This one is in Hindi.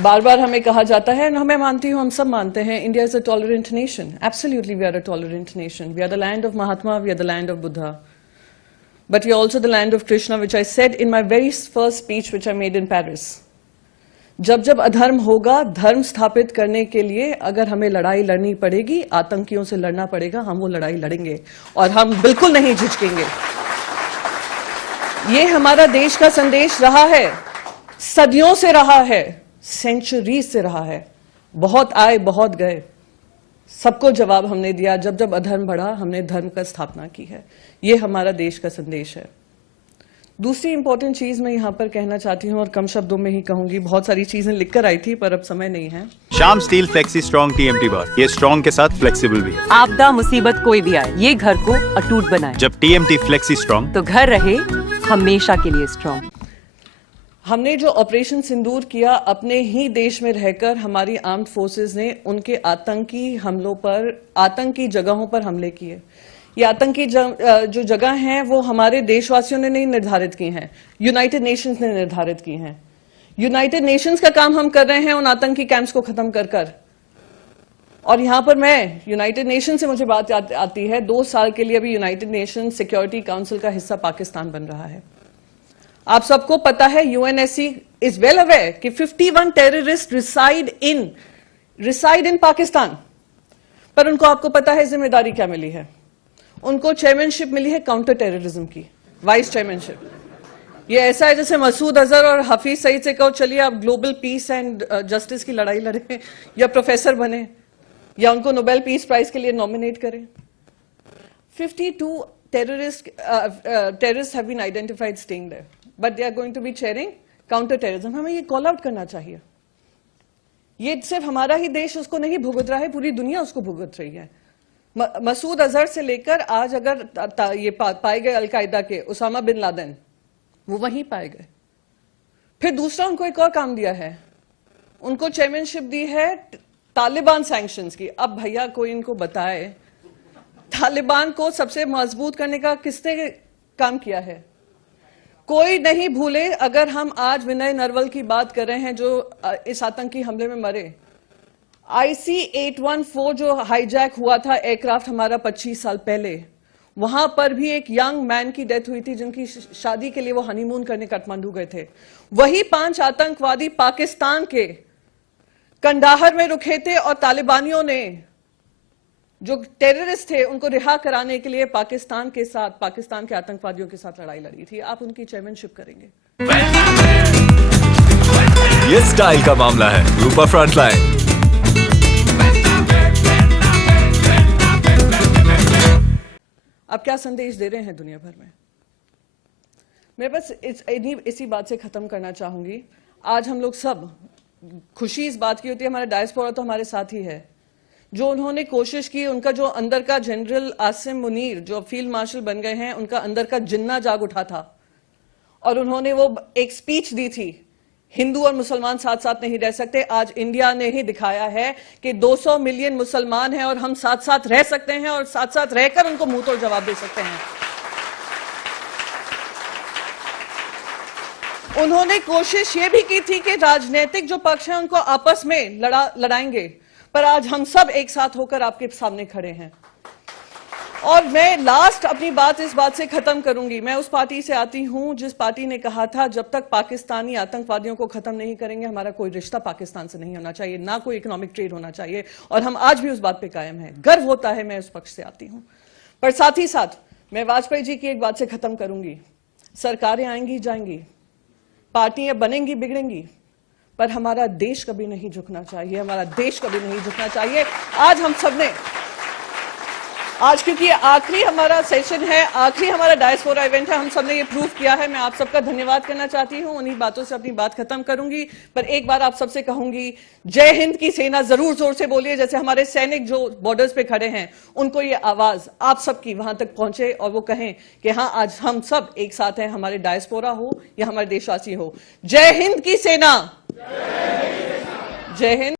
बार बार हमें कहा जाता है, मैं मानती हूं, हम सब मानते हैं, India is a tolerant nation. Absolutely we are a tolerant nation. We are the land of Mahatma, we are the land of Buddha. But we are also the land of Krishna, which I said in my very first speech which I made in Paris. जब जब अधर्म होगा, धर्म स्थापित करने के लिए अगर हमें लड़ाई लड़नी पड़ेगी, आतंकियों से लड़ना पड़ेगा, हम वो लड़ाई लड़ेंगे और हम बिल्कुल नहीं झिझकेंगे. ये हमारा देश का संदेश रहा है, सदियों से रहा है, सेंचुरी से रहा है. बहुत आए बहुत गए, सबको जवाब हमने दिया. जब जब अधर्म बढ़ा, हमने धर्म का स्थापना की है. ये हमारा देश का संदेश है. दूसरी इंपॉर्टेंट चीज मैं यहाँ पर कहना चाहती हूँ और कम शब्दों में ही कहूंगी. बहुत सारी चीजें लिखकर आई थी पर अब समय नहीं है. Shyam steel flexi strong TMT बार, ये स्ट्रॉन्ग के साथ फ्लेक्सिबल भी है. आपदा मुसीबत कोई भी आए, ये घर को अटूट बनाए. जब TMT फ्लेक्सी स्ट्रॉन्ग, तो घर रहे हमेशा के लिए स्ट्रॉन्ग. हमने जो ऑपरेशन सिंदूर किया, अपने ही देश में रहकर हमारी आर्म्ड फोर्सेस ने उनके आतंकी हमलों पर, आतंकी जगहों पर हमले किए. ये आतंकी जो जगह हैं वो हमारे देशवासियों ने नहीं निर्धारित की हैं, यूनाइटेड नेशंस ने निर्धारित की हैं. यूनाइटेड नेशंस का काम हम कर रहे हैं उन आतंकी कैंप्स को खत्म कर कर. और यहां पर मैं यूनाइटेड नेशन से मुझे बात आती है, 2 साल के लिए अभी यूनाइटेड नेशन सिक्योरिटी काउंसिल का हिस्सा पाकिस्तान बन रहा है. आप सबको पता है, UNSC इज वेल अवेयर कि 51 टेररिस्ट रिसाइड इन पाकिस्तान. पर उनको आपको पता है जिम्मेदारी क्या मिली है? उनको चेयरमैनशिप मिली है काउंटर टेररिज्म की, वाइस चेयरमैनशिप. ये ऐसा है जैसे मसूद अजहर और हफीज सईद से कहो चलिए आप ग्लोबल पीस एंड जस्टिस की लड़ाई लड़ें, या प्रोफेसर बने, या उनको नोबेल पीस प्राइज के लिए नॉमिनेट करें. 52 terrorists have been identified staying there, but they are going to be chairing counter terrorism. हमें ये कॉल आउट करना चाहिए. ये सिर्फ हमारा ही देश उसको नहीं भुगत रहा है, पूरी दुनिया उसको भुगत रही है. मसूद अजहर से लेकर आज अगर ये पाए गए अलकायदा के उसामा बिन लादेन, वो वहीं पाए गए. फिर दूसरा उनको एक और काम दिया है, उनको चेयरमैनशिप दी है तालिबान सैंक्शंस की. अब भैया कोई इनको बताए, तालिबान को सबसे मजबूत करने का किसने काम किया है? कोई नहीं भूले. अगर हम आज विनय नरवल की बात कर रहे हैं जो इस आतंकी हमले में मरे, IC-814 जो हाईजैक हुआ था एयरक्राफ्ट हमारा 25 साल पहले, वहां पर भी एक यंग मैन की डेथ हुई थी जिनकी शादी के लिए वो हनीमून करने काठमांडू गए थे. वही 5 आतंकवादी पाकिस्तान के कंडाहर में रुके थे और तालिबानियों ने जो टेररिस्ट थे उनको रिहा कराने के लिए पाकिस्तान के साथ, पाकिस्तान के आतंकवादियों के साथ लड़ाई लड़ी थी. आप उनकी चेयरमैनशिप करेंगे. ये स्टाइल का मामला है. रूपा फ्रंटलाइन. अब क्या संदेश दे रहे हैं दुनिया भर में? मैं बस इसी बात से खत्म करना चाहूंगी. आज हम लोग सब, खुशी इस बात की होती है, हमारा डायस्पोरा तो हमारे साथ ही है. जो उन्होंने कोशिश की, उनका जो अंदर का जनरल आसिम मुनीर जो फील्ड मार्शल बन गए हैं, उनका अंदर का जिन्ना जाग उठा था और उन्होंने वो एक स्पीच दी थी, हिंदू और मुसलमान साथ साथ नहीं रह सकते. आज इंडिया ने ही दिखाया है कि 200 मिलियन मुसलमान हैं और हम साथ साथ रह सकते हैं और साथ साथ रहकर उनको मुंह तोड़ जवाब दे सकते हैं. उन्होंने कोशिश ये भी की थी कि राजनीतिक जो पक्ष हैं उनको आपस में लड़ाएंगे, पर आज हम सब एक साथ होकर आपके सामने खड़े हैं. और मैं लास्ट अपनी बात इस बात से खत्म करूंगी. मैं उस पार्टी से आती हूं जिस पार्टी ने कहा था जब तक पाकिस्तानी आतंकवादियों को खत्म नहीं करेंगे हमारा कोई रिश्ता पाकिस्तान से नहीं होना चाहिए, ना कोई इकोनॉमिक ट्रेड होना चाहिए. और हम आज भी उस बात पे कायम हैं. गर्व होता है मैं उस पक्ष से आती हूं. पर साथ ही साथ मैं वाजपेयी जी की एक बात से खत्म करूंगी. सरकारें आएंगी जाएंगी, पार्टियां बनेंगी बिगड़ेंगी, पर हमारा देश कभी नहीं झुकना चाहिए. हमारा देश कभी नहीं झुकना चाहिए. आज हम सबने, आज क्योंकि ये आखिरी हमारा सेशन है, आखिरी हमारा डायस्पोरा इवेंट है, हम सबने ये प्रूव किया है. मैं आप सबका धन्यवाद करना चाहती हूं. उन्हीं बातों से अपनी बात खत्म करूंगी. पर एक बार आप सबसे कहूंगी, जय हिंद की सेना जरूर जोर से बोलिए, जैसे हमारे सैनिक जो बॉर्डर्स पे खड़े हैं उनको ये आवाज आप सबकी वहां तक पहुंचे और वो कहें कि हाँ आज हम सब एक साथ हैं, हमारे डायस्पोरा हो या हमारे देशवासी हो. जय हिंद की सेना. जय हिंद.